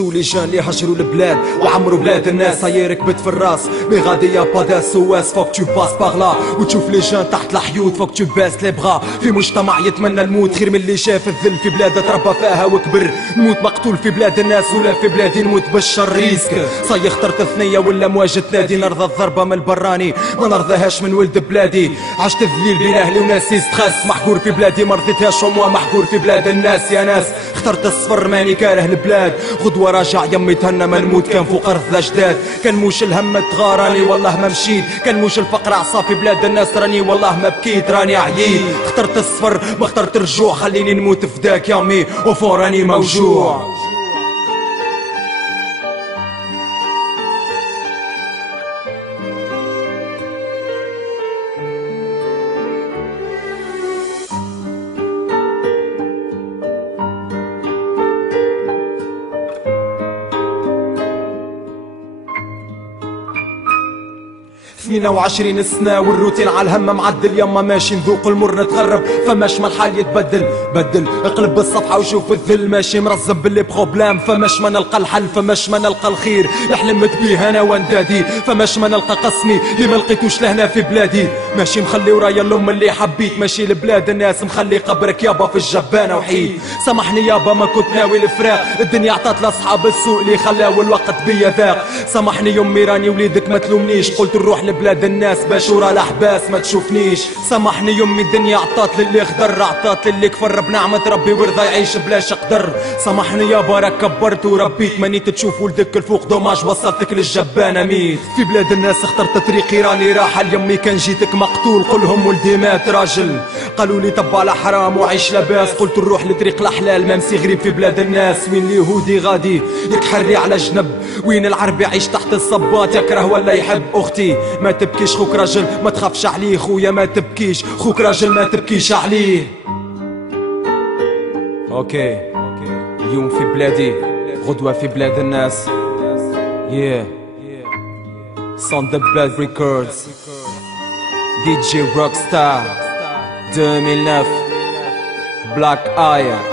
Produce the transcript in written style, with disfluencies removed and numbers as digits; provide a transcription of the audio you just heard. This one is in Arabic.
سورتو لي جان اللي هجروا البلاد وعمروا بلاد الناس. هيا ركبت في الراس مي غادي يا با داسواس، فوك تو باس باغ لا وتشوف لي جان تحت الحيوط، فوك تو باس لي بغا في مجتمع يتمنى الموت خير من اللي شاف الذل في بلاد تربى فيها وكبر. نموت مقتول في بلاد الناس ولا في بلادي نموت بالشر ريسك. صاي اخترت ثنية ولا مواجهة نادي، نرضى الضربة من البراني ما نرضاهاش من ولد بلادي. عشت الذليل بين اهلي وناسي ستخاس، محقور في بلادي ما رضيتهاش وموا محقور في بلاد الناس. يا ناس اخترت الصفر ماني كاره البلاد، غدوة راجع يمي تهنى ما نموت كان فوق ارض الاجداد. كان موش الهم تغاراني والله ما مشيت، كان موش الفقر عصا في بلاد الناس راني والله ما بكيت راني عييت. اخترت الصفر ما اخترت الرجوع، خليني نموت فداك يامي وفور راني موجوع. 22 سنة والروتين على الهم معدل، يما ماشي نذوق المر نتغرب فماش ما الحال يتبدل. بدل اقلب الصفحة وشوف الذل ماشي مرزم باللي بروبلام، فماش ما نلقى الحل فماش ما نلقى الخير اللي حلمت بيه انا واندادي، فماش ما نلقى قسمي اللي ما لقيتوش لهنا في بلادي. ماشي مخلي ورايا الام اللي حبيت، ماشي لبلاد الناس مخلي قبرك يابا في الجبانة وحيد. سامحني يابا ما كنت ناوي الفراق، الدنيا عطات لاصحاب السوق اللي خلاو الوقت بيا ذاق. سامحني يمي راني وليدك ما تلومنيش، قلت نروح لبلاد الناس باش ورا الاحباس ما تشوفنيش. سامحني يمي الدنيا عطات للي خضر، عطات للي كفر بنعمة ربي ورضى يعيش بلاش قدر. سامحني يابا راك كبرت وربيت، مانيت تشوف ولدك الفوق دوماج وصلتك للجبانة ميت. في بلاد الناس اخترت طريقي راني راحل، يمي كان جيتك مقتول قولهم ولدي مات راجل. قالوا لي طب على حرام وعيش لاباس، قلت نروح لطريق الحلال ممسي غريب في بلاد الناس. وين اليهودي غادي يكحري على جنب، وين العربي يعيش تحت الصباط يكره ولا يحب. اختي ما تبكيش خوك راجل ما تخافش عليه، خويا ما تبكيش خوك راجل ما تبكيش عليه. اوكي اليوم في بلادي غدوة في بلاد الناس. Soundbad Records DJ Rockstar 2009 Black Eye.